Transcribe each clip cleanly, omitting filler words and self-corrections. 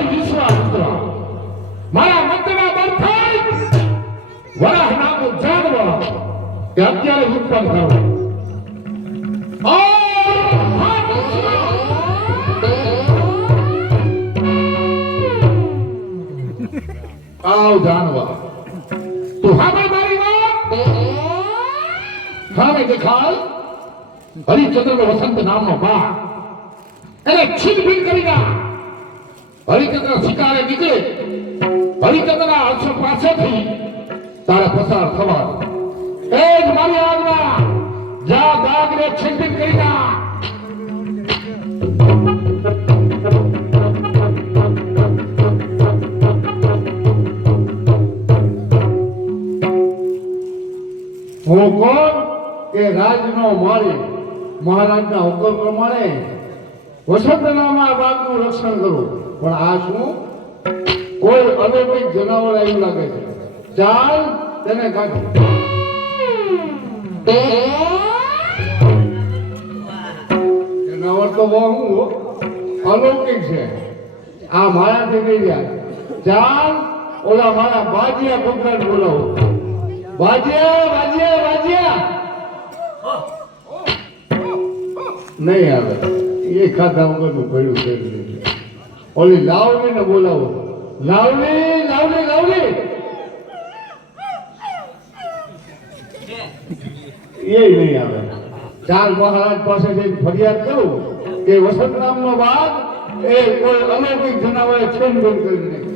ભાઈ વિશ્વામિત્ર મારા મતના બરથાઈ વરાહ નામનું જાનવર તે અત્યારે ઉત્પન્ન થયો. આવ જાનવર તું હામે મારી વાત હામે દેખાય હરિચંદ્ર વસંત નામનો બા એને છીનભીન કરી ના. હરિચંદ્ર શિકારે નીકળે હરિચંદ્રના આશ્રમ પાસેથી તારે પસાર થવા એ જ મારી આજ્ઞા. જા બાગને છીનભીન કરી ના. હું કોણ કે રાજનો માલિક મહારાજના હુકમ પ્રમાણે વસંતનામાં બાગનું રક્ષણ કરું. પણ આ શું કોઈ અલૌકિક જનાવર આવ્યું લાગે છે. ચાલ તેને કાઢ. જનાવર તો બહુ અલૌકિક છે. આ મારાથી નહીં જાય. ચાલ ઓલા મારા બાજિયા છોકરાને બોલાવો. બાજિયા બાજિયા બાજિયા નહીં આવે. એ ખાધા વગરનું પડ્યું છે. ઓલી લાવણી ને બોલાવો. લાવણી લાવણી લાવણી એ નહીં આવે. ચાલ મહારાજ પાસે જઈને ફરિયાદ કરું કે વસંત નામનો બાગ એ કોઈ અલૌકિક જનાવરે છેનબેન કરી નાખ્યું.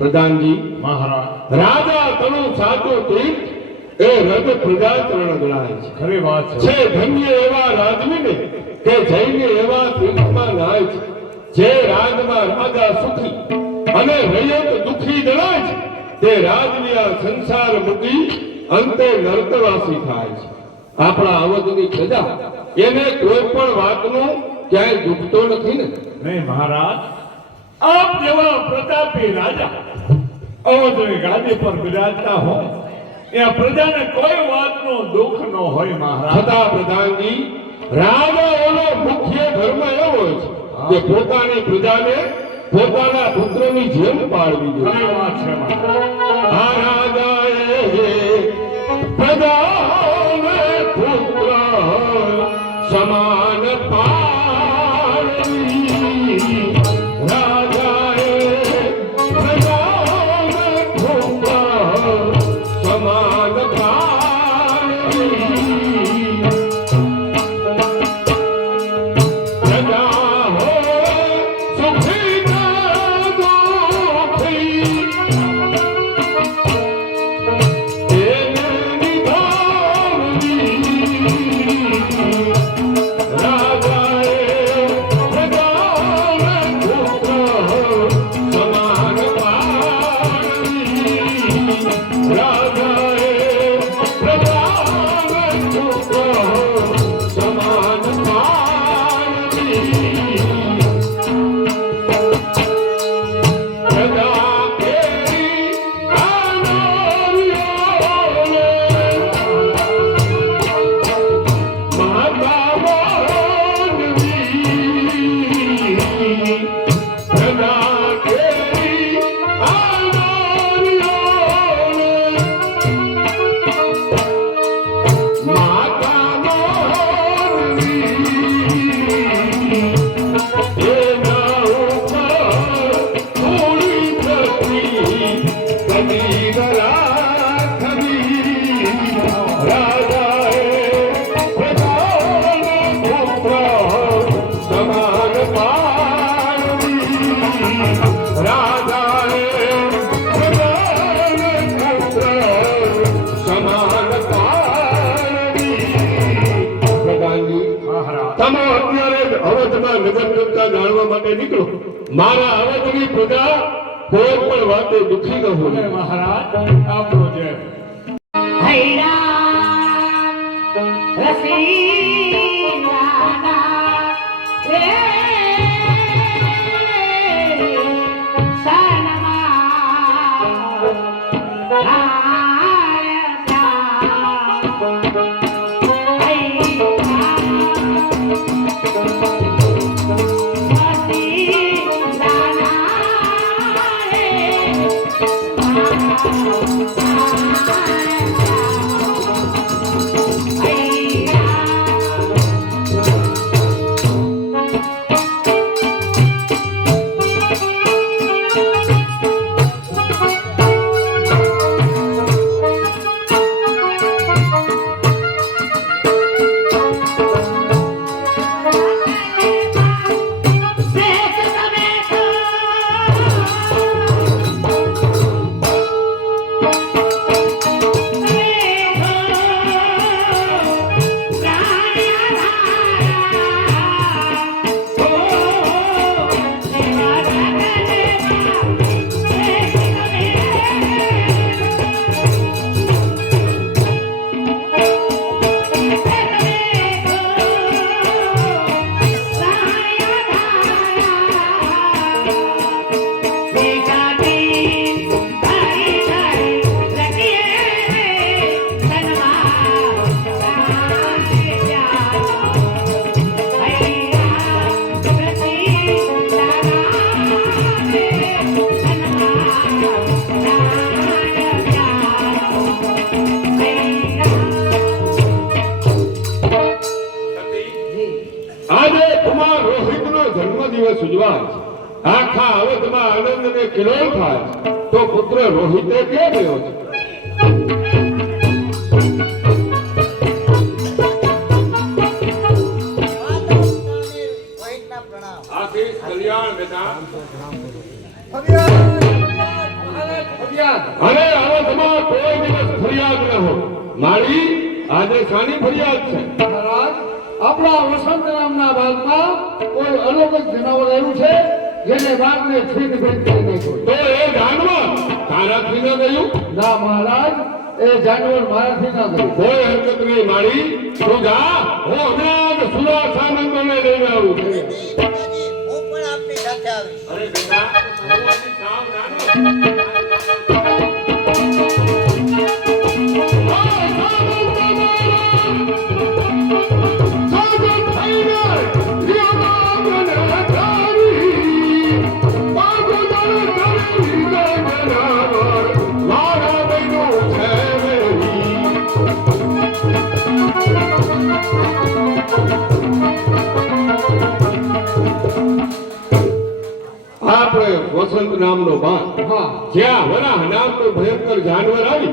પ્રધાનજી મહારાજ રાજા તનુ સાચો તીર્થ એ રજ પ્રજાચરણ ગણાય છે. ખરી વાત છે. ધન્ય એવા રાજવીને કે જઈને એવા તીર્થમાં નાય છે. જે રાજમાં રાજા સુખી અને રૈયત દુખી ગણાય છે તે રાજની આ સંસાર મૂકી અંતે નર્કવાસી થાય છે. આપણા અવધની પ્રજા એને કોઈ પણ વાતનું ક્યાંય દુખતો નથી ને. નહીં મહારાજ, આપ જેવા પ્રતાપી રાજા અવધની ગાદી પર બિરાજતા હોય ત્યાં પ્રજાને કોઈ વાતનું દુઃખ ન હોય મહારાજ. છતાં પ્રધાનજી રાજા એનો મુખ્ય ધર્મ એવો છે કે પોતાની પ્રજાને પોતાના પુત્રની જેમ પાળવી જોઈએ. ખરી વાત છે મહારાજ. આ રાજાએ પ્રજાને પુત્ર સમાન પાળવી. રાજાએ પ્રજાને પુત્ર સમાન પાળવી. રાજાએ પ્રજાના પુત્ર સમાન પારવી રાજાએ પ્રજાના પુત્ર સમાન પારવી પ્રધાનજી મહારાજ તમે અત્યારે જ અવધમાં નગર કરતા જાણવા માટે નીકળો મારા અવધની પ્રજા કોઈ પણ વાતે દુઃખી ન અને હોય મહારાજ આપણો જય આજે કુમાર રોહિતનો જન્મદિવસ ઉજવાય છે. આખા અવધમાં આનંદને કિલોલ થાય છે. તો પુત્ર રોહિતે ક્યાં ગયો છે આશીષ કલ્યાણ બેટા અને અવધમાં કોઈ દિવસ ફરિયાદ ન હોય મારી આજે શાની ફરિયાદ છે મહારાજ આપણા વસંત નામના ભાગમાં કોઈ અલૌકિક જનાવર આવ્યું છે જેને વાઘને છીન ભીન કરી નાખ્યો. તો એ જાનવર તારાથી ન ગયું ના મહારાજ એ જાનવર મારાથી ના ગયું. કોઈ હરકત નહીં મારી તું જા હું હમણાં જ સુરાસાનંદોને લઈને આવું છું હું પણ આપની સાથે આવીશ. અરે બેટા હું આની સાવ નાનો આપણે વસંત નામનો બાગ હા જ્યાં વરાહ નામનું ભયંકર જાનવર આવી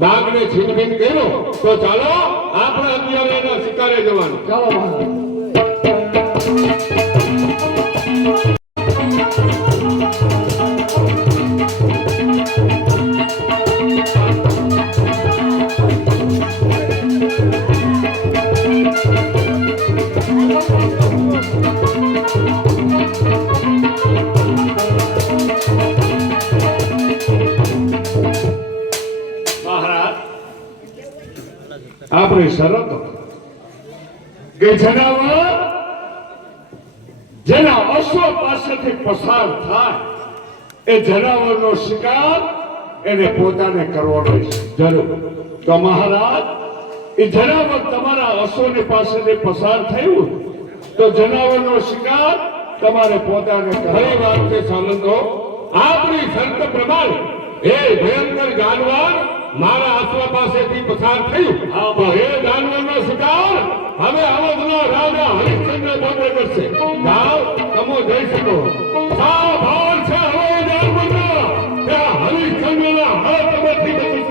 બાઘને છીનભીન કર્યો તો ચાલો આપણે અત્યારે એના શિકારે જવાનું ચાલો મહારાજ. આપણી શરત કે જનાવર જેના અશ્વ પાસેથી પસાર થાય એ જનાવરનો શિકાર એને પોતાને કરવો રહેશે જરૂર. તો મહારાજ એ જનાવર તમારા અશ્વની પાસેથી પસાર થયું તો જનાવરનો શિકાર તમારે પોતાને કરવો. ખરી વાત છે સામંતો આપણી શરત પ્રમાણે એ ભયંકર જાનવર મારા આત્મા પાસેથી પસાર થયું તો એ જાનવરનો શિકાર હવે અવધના રાજા હરિશ્ચંદ્ર પોતે કરશે. જાઓ તમે જઈ શકો. આ ભાર છે હવે જાનવરના ત્યાં હરિશ્ચંદ્રના હાથમાંથી બચી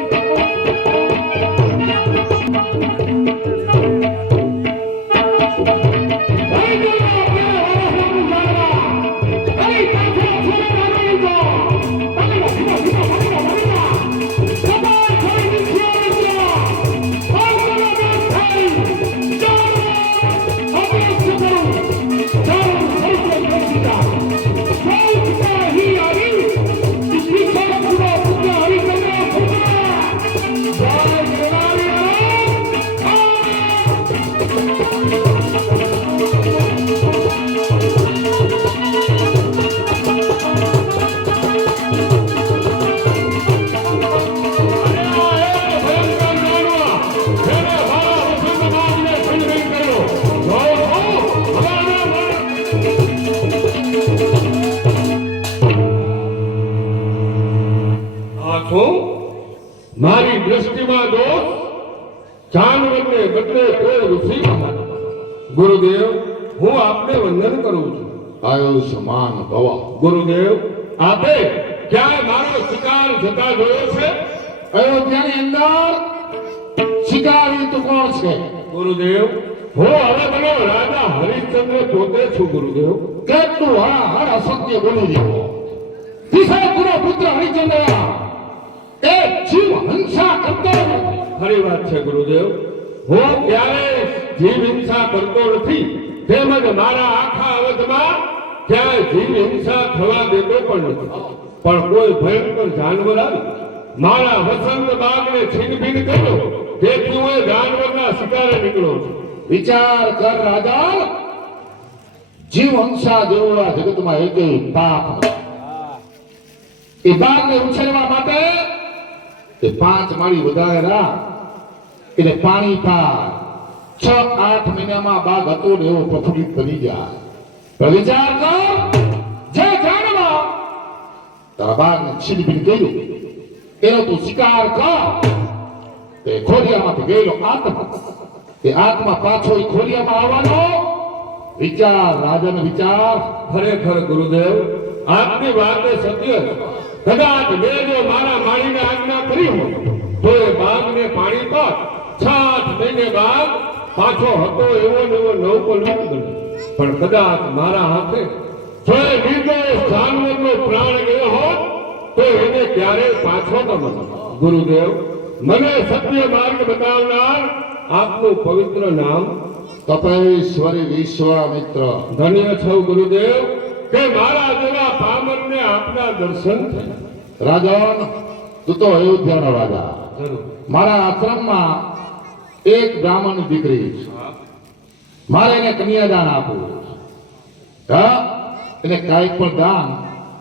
માગને બદલે કોઈ ઋષિ મહાન. ગુરુદેવ, હું આપને વંદન કરું છું. આયુષ્માન ભવ. ગુરુદેવ, આપે ક્યાંય મારો શિકાર જતા જોયો છે? અયોધ્યાની અંદર શિકારી તો કોણ છે? ગુરુદેવ, હું હવે બનો રાજા હરિશ્ચંદ્ર પોતે છું. ગુરુદેવ, કેટલું હળાહળ અસત્ય બોલી રહ્યો. દિશાપુરો પુત્ર હરિચંદ્ર એ જીવ હિંસા કરતો નથી. ખરી વાત છે ગુરુદેવ. હું ક્યારેય જીવ હિંસા કરતો નથી, તેમજ મારા આખા અવધમાં ક્યાંય જીવ હિંસા થવા દેતો પણ નથી. પણ કોઈ ભયંકર જાનવર આવી મારા વસંત બાગને છીનભીન કર્યો, તેથી હું એ જાનવરના શિકારે નીકળ્યો છું. વિચાર કર રાજા, જીવ હિંસા જેવું આ જગતમાં એકેય પાપ નથી. એ બાળને ઉછેરવા માટે એ 5 માળી વધારે રાખ, એટલે પાણી થાય. 6-8 મહિનામાં બાગ હતો ને એવો પ્રફુલ્લિત બની જાય. પણ વિચાર કર, જે જાનવર તારા બાગને છીનભીન કર્યું એનો તું શિકાર કર. તે ખોડિયામાંથી ગયેલો આત્મા, એ આત્મા પાછો એ ખોડિયામાં આવવાનો. વિચાર રાજાનો વિચાર. ખરેખર ગુરુદેવ, આપની વાત એ સત્ય છે. કદાચ મેં જો મારા માળીને આજ્ઞા કરી હોય તો એ બાગને પાણી પાત 6 મહિને બાદ પાછો હતો એવો ને એવો નવપલવિત બને. પણ કદાચ મારા હાથે જો એ નિર્દોષ જાનવરનો પ્રાણ ગયો હોત તો એને ક્યારેય પાછો ન મળે. ગુરુદેવ, મને સત્ય માર્ગ બતાવનાર આપનું પવિત્ર નામ? તપેશ્વરી વિશ્વામિત્ર. ધન્ય છો ગુરુદેવ કે મારા જેવા પામરને આપના દર્શન થયા. રાજન, તું તો અયોધ્યાનો રાજા. જરૂર. મારા આશ્રમમાં એક બ્રાહ્મણની દીકરી છે. મારે એને કન્યાદાન આપવું છે. હા, એને કાંઈ પણ દાન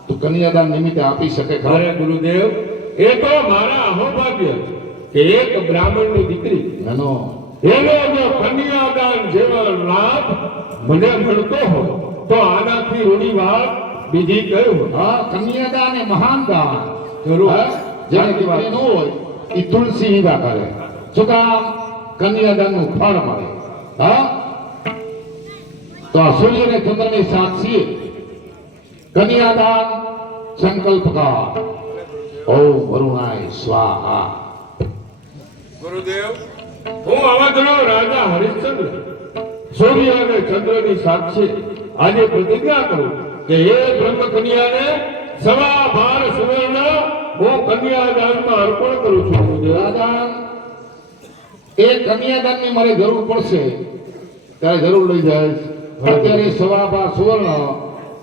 તું કન્યાદાન નિમિત્તે આપી શકે ખરા? અરે ગુરુદેવ, એ તો મારા અહોભાગ્ય છે કે એક બ્રાહ્મણની દીકરી એનો એનો જો કન્યાદાન જેવા લાભ મને મળતો હોય તો આનાથી ઊંડી વાત બીજી કઈ હોય? હા, કન્યાદાન એ મહાન દાન. જરૂર. હા, જેને દીકરી ન હોય એ તુલસી હીરા કરે. શું કામ? કન્યાદાનનું ફળ મળે. હા, તો આ સૂર્ય ને ચંદ્રની સાક્ષી કન્યાદાન સંકલ્પ કર. ઓમ વરુણાય સ્વાહા. ગુરુદેવ, હું અવધનો રાજા હરિશ્ચંદ્ર સૂર્ય અને ચંદ્રની સાક્ષી આજે પ્રતિજ્ઞા કરું કે એ બ્રહ્મ કન્યાને 12 સુવર્ણ હું કન્યાદાનમાં અર્પણ કરું છું. ગુરુદેવ, દાદા, એ કન્યાદાનની મારે જરૂર પડશે ત્યારે જરૂર લઈ જાય. અત્યારે 12 સુવર્ણ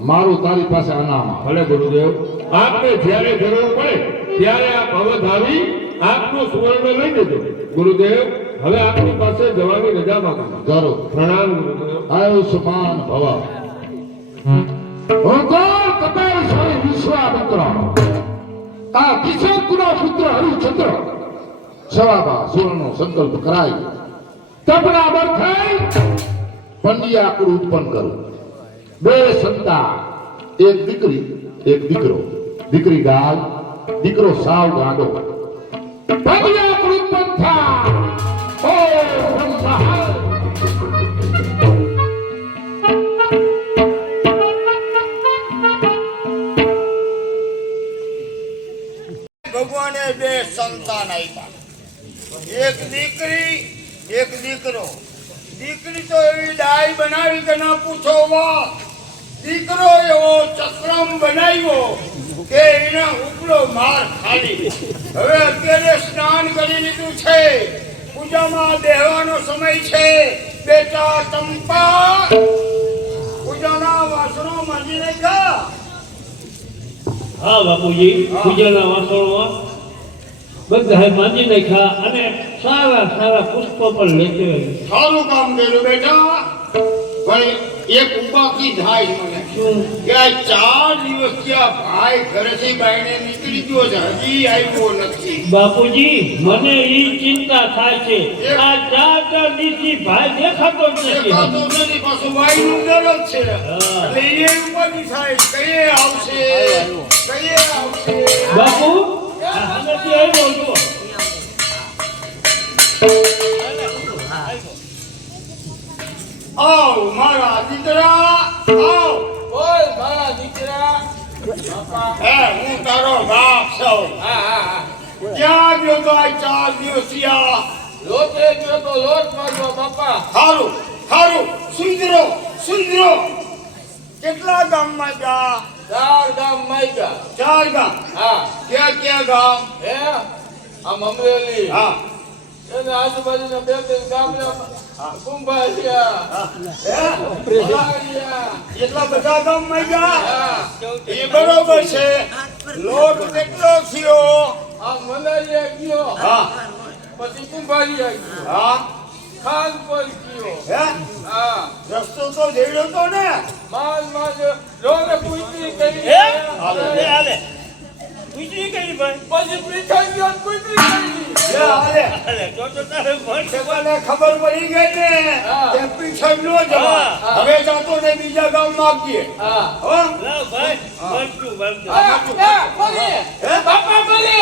મારું તારી પાસે અનામ. ભલે ગુરુદેવ, આપને જ્યારે જરૂર પડે ત્યારે આપ અવધ આવી આપનું સુવર્ણ લઈ જજો. ગુરુદેવ, હવે આપની પાસે જવાની રજા માંગુ છું. જરૂર. પ્રણામ ગુરુદેવ. આયુષ્માન ભવ. હું કોણ? તપેશ્વરી વિશ્વામિત્ર. આ દિશાકુનો પુત્ર હરિચંદ્ર 12 સુવર્ણનો સંકલ્પ કરાય. તપના બરખે પંડિયા કુળ ઉત્પન્ન કરું. 2 સંતાન, એક દીકરી એક દીકરો. દીકરી ગાય, દીકરો સાવ ગાંડો. પંડિયા કુળ ઉત્પન્ન થાય. ઓમ બ્રહ્મા. ભગવાને 2 સંતાન આપ્યા, એક દીકરી એક દીકરો. દીકરી તો એવી ડાય બનાવી કે ના પૂછો વાત. દીકરો એવો ચક્રમ બનાવ્યો કે એના ઉપલો માર ખાલી. હવે અત્યારે સ્નાન કરી લીધું છે, પૂજામાં બેહવાનો સમય છે. બેટા ચંપા, પૂજાના વાસણો માંજી નાખ્યા? હા બાપુજી, પૂજાના વાસણોમાં બધા માંજી નાખ્યા અને સારા સારા પુષ્પો પણ લેતે આવ્યા. સારું કામ કર્યું બેટા. પણ એક ઉપાકી થાય મને કે આ 4 દિવસ ત્યાં ભાઈ ઘરેથી બાયણે નીકળી ગયો છે, હજી આવ્યો નથી. બાપુજી, મને ઈ ચિંતા થાય છે. આ 4 દિવસથી ભાઈ દેખાતો જ દેખાતો નથી. નથી, પાછું બાયનું ડર જ છે. એટલે એ ઉપાકી થાય, કઈએ આવશે કઈએ આવશે. બાપુ, આ હમેથી આવ્યો છો. આવ મારા દીકરા આવ બોલ મારા દીકરા બાપા હે હું તારો બાપ છું હા ક્યાં ગયો તો આ 4 દિવસ થયા લોટે ગયો તો લોટ માંગો બાપા હારું હારું સુંદરો કેટલા ગામમાં જા 4 ગામ માગ્યા 4 ગામ હા ક્યાં ગામ હે આમ અમરેલી હા એને આજુબાજુના 2-3 ગામના કુંભારિયા એટલા બધા ગામમાં જા હા એ બરોબર છે લોટ કેટલો થયો આ મલારિયા ગયો હા પછી કુંભારિયા ગયો હા ખાન પર ગયો હે હા રસ્તો તો જઈડો તો ને માલ રોને પૂછડી કરી હાલે પૂછડી કરી ભાઈ પછી પીઠા ગયો પૂછડી કરી હાલે મને ખબર પડી ગઈ ને હા. કે પીછળ નો જવા હા. હવે જાતો ને બીજા ગામ માંગીએ હા હો બાપા બોલે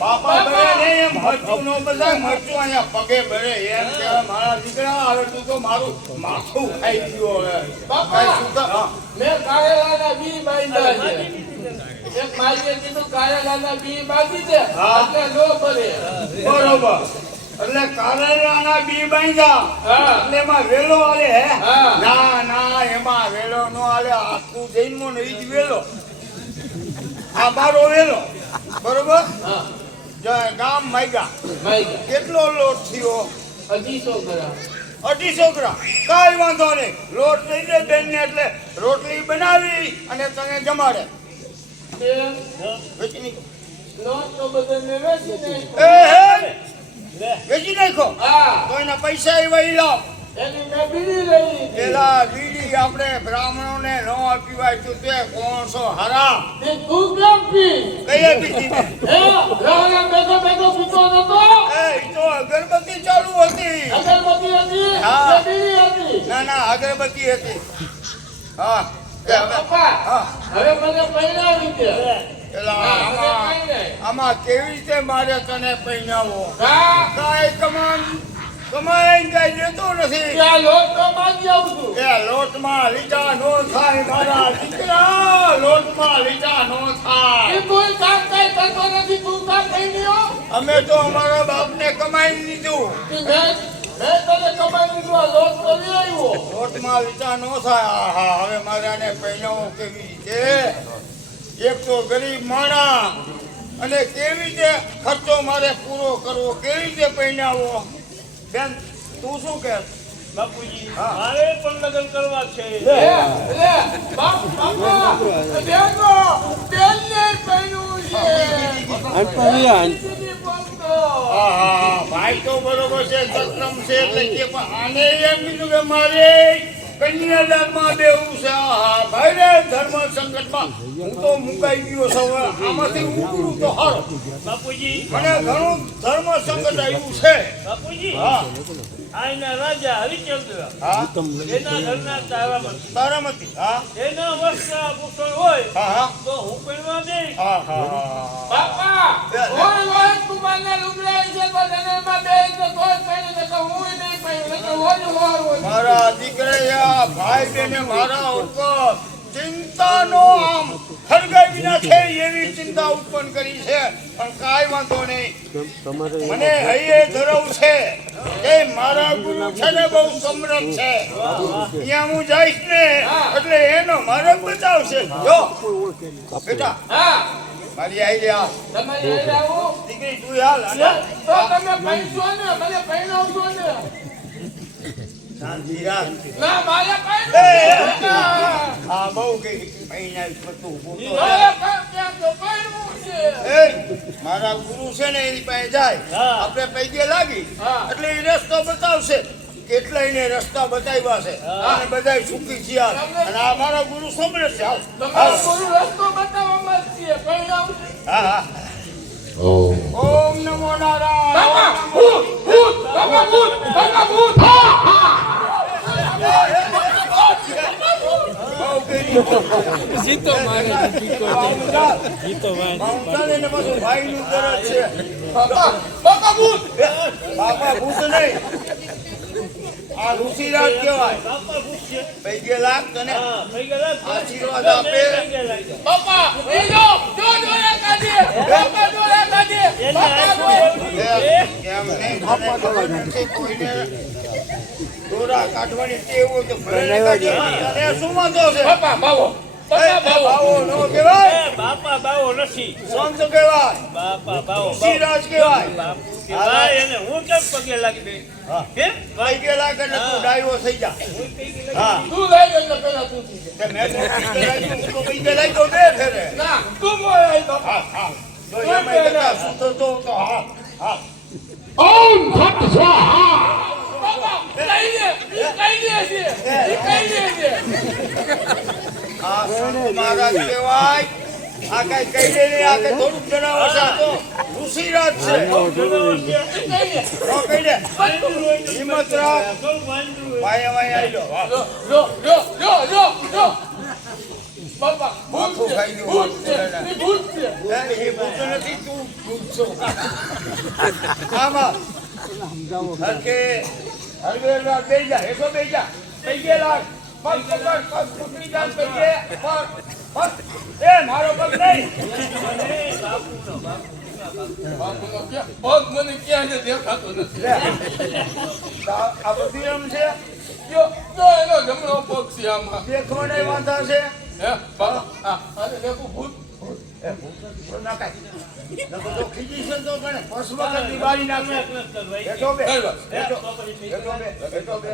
બાપા બરે નહીં એમ મરચું નો બધા મરચું અહીંયા પગે બરે એમ કે મારા દીકરા હવે તું તો મારું માથું ખાઈ ગયો હવે બાપા. કાંઈ સુધા- હા. મેં કારેલાના બી બાંધ્યા છે એક માઈએ કીધું કારેલાના બી બાંધી દે હા. એટલે નો ભરે બરોબર એટલે કારેલાના બી બાંધ્યા હા. એટલે એમાં વેલો આલે હે હા. ના એમાં વેલો નો આલે આખું જઈનો ને ઈ જ વેલો આ મારો વેલો બરોબર હા ગામ માગ્યા માઈ કેટલો લોટ થયો 250 ગ્રામ 250 ગ્રામ કાંઈ વાંધો નહીં લોટ લઈ દે બેન ને એટલે રોટલી બનાવી અને તને જમાડે તે વેચી લોટ તો બધાને વેચી દે વેચી નાખો હા તો એના પૈસા એવા ઈ લાવ એની મેં બીડી લઈ લીધી પેલા બીડી આપણે બ્રાહ્મણોને ન આપી હોય તો તે કોણ છો હરા તે તું કેમ પી કઈ પીધી ને હે રાણા બેઠો પીતો નતો ઈ તો અગરબત્તી ચાલુ હતી અગરબત્તી હતી હા. કે બીડી હતી ના અગરબત્તી હતી હા એ હવે બાપા હા હવે મને પહેરાવી દે પેલા હા, આમાં આમાં કેવી રીતે મારે તને પહેરાવો હા કાંઈ કમાઈ કાંઈ દેતો નથી ત્યાં લોટ તો માંગી આવું છું એ લોટમાં લીટા નો થાય મારા દીકરા લોટમાં લીટા નો થાય એ કોઈ કામ કઈ કરતો નથી તું કામ કઈ ગયો અમે તો અમારા બાપને કમાઈ લીધું કે મેં તને કમાઈ દીધું આ લોટ તો લઈ આવ્યો લોટમાં લીટા નો થાય આહા હવે મારાને પહેરાવો કેવી રીતે એક તો ગરીબ માણા અને કેવી રીતે ખર્ચો મારે પૂરો કરવો કેવી રીતે પહેરાવો બેન તું શું કહે બાપુજી હા. મારે પણ લગ્ન કરવા છે લે બાપા બેનો બેનને પહેર્યું છે આહા ભાઈ તો બરોબર છે સત્રમ છે એટલે કે પણ આને એમ કીધું કે મારે કન્યાદાનમાં દેવું છે આહા ભાઈ રે ધર્મ સંકટમાં હું તો મુકાઈ ગયો છું હવે આમાંથી ઉકળું તો હારો બાપુજી મને ઘણું ધર્મ સંકટ આવ્યું છે બાપુજી હા આઈના રાજા હરિચંદ્ર હા એના ઘરના તારામતી તારામતી હા એના વસ્ત્રાભૂષણ હોય હા તો હું પહેરવા દઈશ આહા બાપા કોઈ લોહી કુમારના લુગડા છે તો જનેમાં બે તો કોઈ પહેરી દે તો હું નહીં પહેરું તો ઓલું હોય મારા દીકરા ભાઈ બેને મારા ઉપર ચિંતાનો આમ હરગાવી નાખે એવી ચિંતા ઉત્પન્ન કરી છે પણ કાંઈ વાંધો નહીં મને હૈયે ધરવ છે કે મારા ગુરુ છે ને બહુ સમૃદ્ધ છે ત્યાં હું જઈશ ને એટલે એનો માર્ગ બચાવશે જો બેટા હા મારી આઈ આ તમારી આઈ આવું દીકરી તું હાલ અને તો તમે પૈસો ને મને પહેરાવજો ને શાંતિ રાખ ના મારે એ, પહેરાવ આ બહુ કઈ મહિના બધું બોલતો મારે ક્યાં તો પહેરવું છે એ મારા ગુરુ છે ને એની પાસે જાય હા. આપણે પૈકે લાગી હા. એટલે એ રસ્તો બતાવશે કેટલાયને રસ્તા બતાવ્યા છે અને બધાય સુખી થયા છે. અને આ મારા ગુરુ સમજે છે હાલ. તમારો ગુરુ રસ્તો બતાવવામાં જ છે પહેરાવું છે હા ઓમ નમો નારાયણ બાપા ભૂત ભૂત બાપા ભૂત બહુ કરી. બાઉન્સર એને પાછું ભાઈનું દરદ છે. બાપા ભૂત બાપા ભૂત નહીં આ ઋષિરાજ કહેવાય બાપા પૂછશે પૈકે લાખ તને હા થઈ ગયા આશીર્વાદ આપે બાપા એ જો દોરા કાઢે બાપા દોરા કાઢે બાપા દોરા એમ નહીં મને ખબર નથી કોઈને દોરા કાઢવાની ટેવ હોય તો ભલે કાઢે. તને શું વાંધો છે બાપા બાવો એ બાપા બાવો બાવો નો કહેવાય બાપા બાવો નથી સંત કહેવાય બાપા બાવો ઋષિરાજ કહેવાય બાપુ કહેવાય અને હું કેમ પગે લાગી દે હા. હે પૈકે લાખ એટલે તું ડાયો થઈ જા હા તું લઈ એટલે પેલા તું થઈ તે મેં તો પૈકે લાગ્યું, હું તો પૈકે લાગ્યો બે ફેરે ના તું મોય આઈ બાપા હા જો એમાં કરતા સૂતો તો હા હા ઓમ ફટ સ્વાહા બાપા કઈ દે છે કઈ દે છે આ સંત મહારાજ કહેવાય આ કઈ કહી દે ને આ કઈ થોડુંક જણાવો છે આ તો ઋષિરાજ છે નો કહી દે હિંમત રાખ વાયા વાયા આઈ લો વાહ. જો બાપા માથું ખાઈ ગયું, ભૂત છે માથું એ ભૂત છે એ ભૂત નથી તું ભૂત છો આમાં હરકે હરવે રાત બેસી જા એસો બેસી જા પૈકે લાખ પગ પકડ પગ કુતરી જાન પૈકે પગ એ મારો પગ નહીં બાપુનો ક્યાં પગ મને ક્યાં છે દેખાતો નથી લે. આ બધું એમ છે જો એનો જમણો પગ છે આમાં દેખવાને વાંધા છે હે બાપા અરે દેખો ભૂત એ ભૂત તો ના કાંઈ. નકર તો ખીજી છે તો ગણે ભસ્મ કરી બાળી નાખે બેઠો બે કઈ વાત? બેઠો બેઠો બે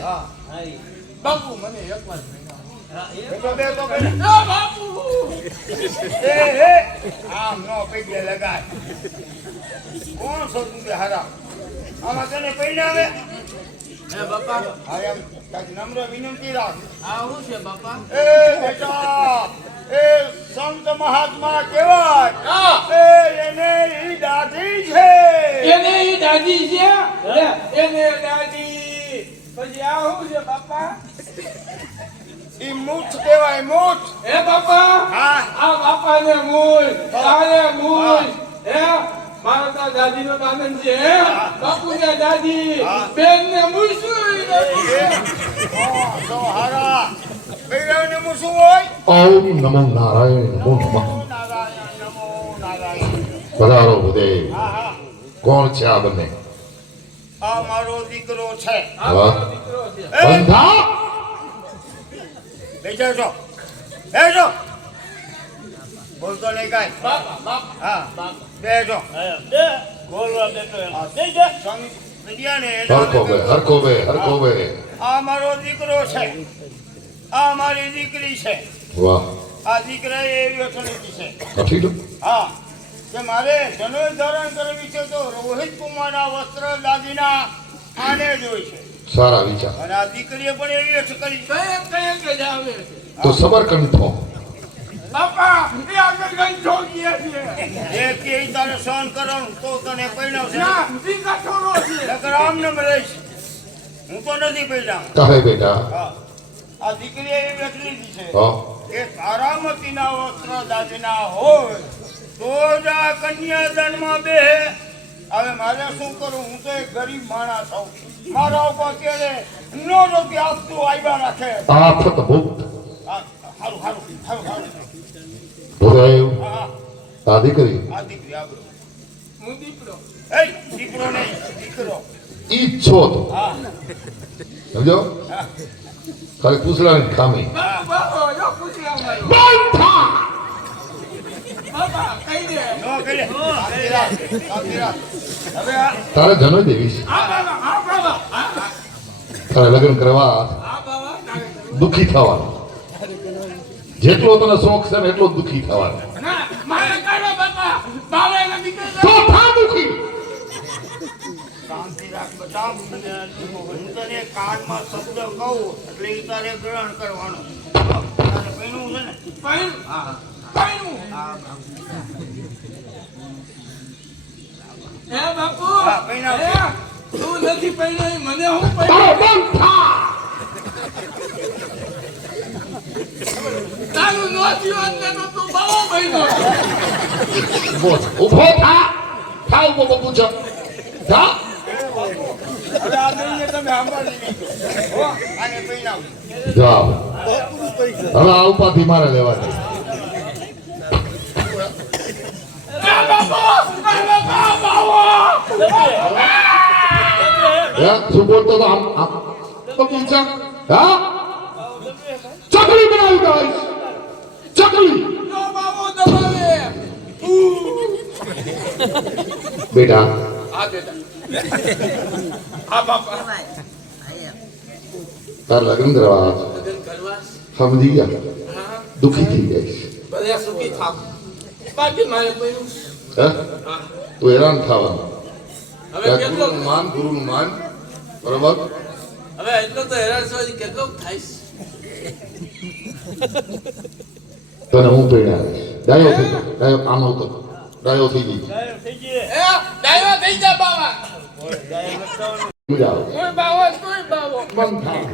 હા બાપુ મને એકવાર બેઠો બે તો ગણે બાપુ એ આમ નો પૈકે લગાય કોણ છો તું કે હારા આમાં તને પૈણાવે હે બાપા હા એમ કાંઈક નમ્ર વિનંતી રાખ આવું છે બાપા એ બેટા એ સંત મહાત્મા કહેવાય હા એ એને ઈ દાઢી છે એને ઈ દાદી છે એને દાદી પછી આવું છે બાપા ઈ મૂછ કહેવાય મૂછ હે બાપા હા આ બાપાને મૂળ તારે મૂળ હે મારા તો દાદીનો આનંદ છે હે બાપુને દાદી બેનને મૂળ શું તો હારા પૈણાવને મૂછ શું હોય ઓમ નમો નારાયણ નમો નમઃ નારાયણ નમો નારાયણ પધારો ભૂદેવ હા હા કોણ છે આ બંને આ મારો દીકરો છે આ મારો દીકરો છે એ બંધા બેસો છો બેસો બોલતો નહીં કાંઈ બાપા બાપા હા બેસો બે બોલવા બેઠો એમ થઈ જા સ્વામી વિદ્યા ને હરકો બે આ મારો દીકરો છે આ મારી દીકરી છે વાહ આ દીકરા એવી અઠવાડિયે છે કઠી લો હા કે મારે જનોઈ ધારણ કરવી છે તો રોહિત કુમારના વસ્ત્ર દાદીના આને જોઈ છે સારા વિચાર અને આ દીકરીએ પણ એવી અઠ કરી છે કઈ કે જાવે તો સબરકંઠ થો બાપા એ આગળ ગઈ જોગીએ છે જે કે ઈ તારે સહન કરવાનું તો તને પૈણાવશે ના દીકા છોરો છે નકર આમને રહીશ હું તો નથી પૈણાવ કહે બેટા હા આ દીકરીએ એવી અઠ લીધી છે હા કે તારામતીના વસ્ત્ર દાદીના હોય તો જ આ કન્યાદાનમાં બે હવે મારે શું કરું હું તો એક ગરીબ માણસ છું મારા ઉપર ક્યારે નો રોકી આપતું આવ્યા રાખે આફત મુક્ત હા, હારું હારું હારું હારું ભૂદેવ હા હા આ દીકરી આ દીકરી આપણો હું દીકરો એ દીકરો નહીં દીકરો ઈચ્છો તો હા સમજો ખાલી પૂછડાની ખામી બાપા જો પૂછી આવવાનો બંધા બાપા કઈ દે નો કરે શાંતિ રાખ, શાંતિ રાખ. હવે આ તારે જનોઈ દેવી છે આ બાબા તારે લગ્ન કરવા આ બાબા તારે દુઃખી થવાનું જેટલો તને શોખ છે ને એટલો જ દુઃખી થવાનું ના મારે કાઢો બાપા બાબા એના દીકરા તો થા દુઃખી શાંતિ રાખ બધા હું તને કાનમાં શબ્દ કહું એટલે ઈ તારે ગ્રહણ કરવાનું તારે પૈણું છે ને પાણી પાણી હે બાપુ હા, પૈણાવ. હે, તું નથી પૈણાવી મને હું તારો પૈણાવી બંધા તારું નોતી અંદરનો તું બાવો પૈણો ઉભો થા ઉભો બબુ છે થા હવે આ બેનને તમે તમે અંબાણી નહીં હો આને પૈણાવું જાઓ હવે આ ઉપાધિ મારે લેવાની શું બોલતો તો આમ આમ તો પૂછા હા ચકલી બનાવી દઈશ ચકલી બાબો દબાવે બેટા આ બેટા આ બાપા તાર લગ્ન કરવા લગન કરવા સમજી ગયા હા દુખી થઈ જઈશ બધા સુખી થાવ બાકી મારે કોઈ હે હા તું હેરાન થવાનું હવે કેટલો ગુરુનું માન બરોબર હવે એટલો તો હેરાન છો કેટલો થાય તને હું પીડાવીશ ડાયો થઈ જા ડાયો આમ આવતો ડાયો થઈ ગઈ એ ડાયો થઈ જા બાવા મજા આવે કોઈ બાવો કોઈ બાવો મન થાય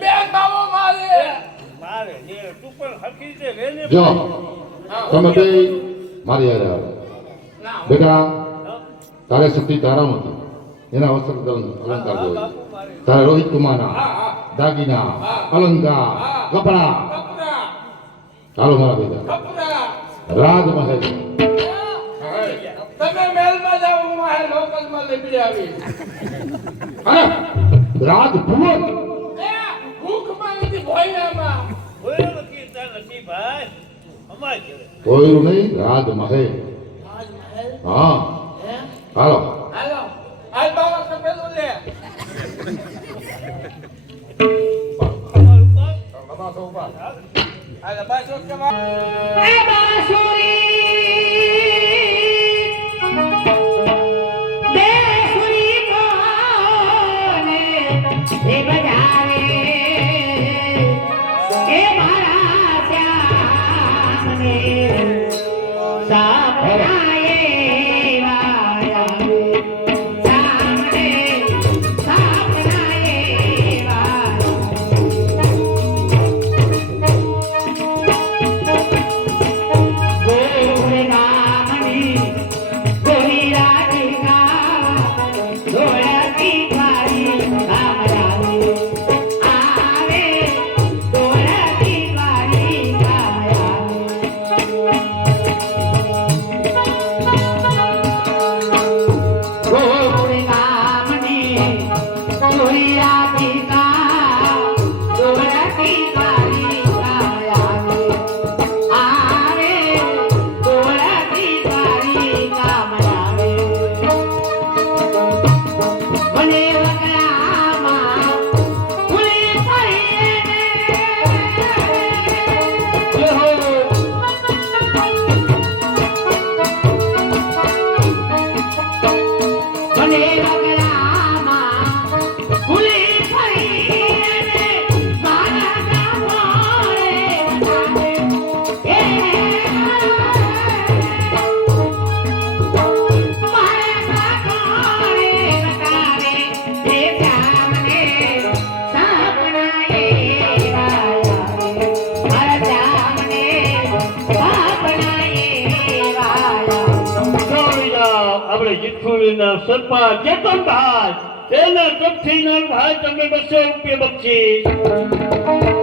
બે બાવો મારે મારે ને તું પણ હકી રીતે રહે ને જો તમે બે મારી યારે આવો ના બેટા તારે શક્તિ તારામાં હતી એના વસ્ત્ર અલંકાર જોઈ તારે રોહિત કુમારના દાગીના અલંકાર કપડા કપડા ચાલો મારા બેટા કપડા રાજમહેલ તમે મહેલમાં જાઓ હું આ લોકલમાં લઈ આવી અને રાજભુવન એ ભૂખમાં નથી ભોયનામાં હોય નથી તાર નથી ભાઈ અમાર ઘરે કોયરું નહીં રાજમહેલ રાજમહેલ હા હે હાલો હાલો હાલ બાવા સફેદું લે હાલ બસ ઓકે આપણે જીતખુરીના સરપંચ ચેતનભાઈ એના તરફથી ભાઈ તમને 200 રૂપિયા બક્ષીસ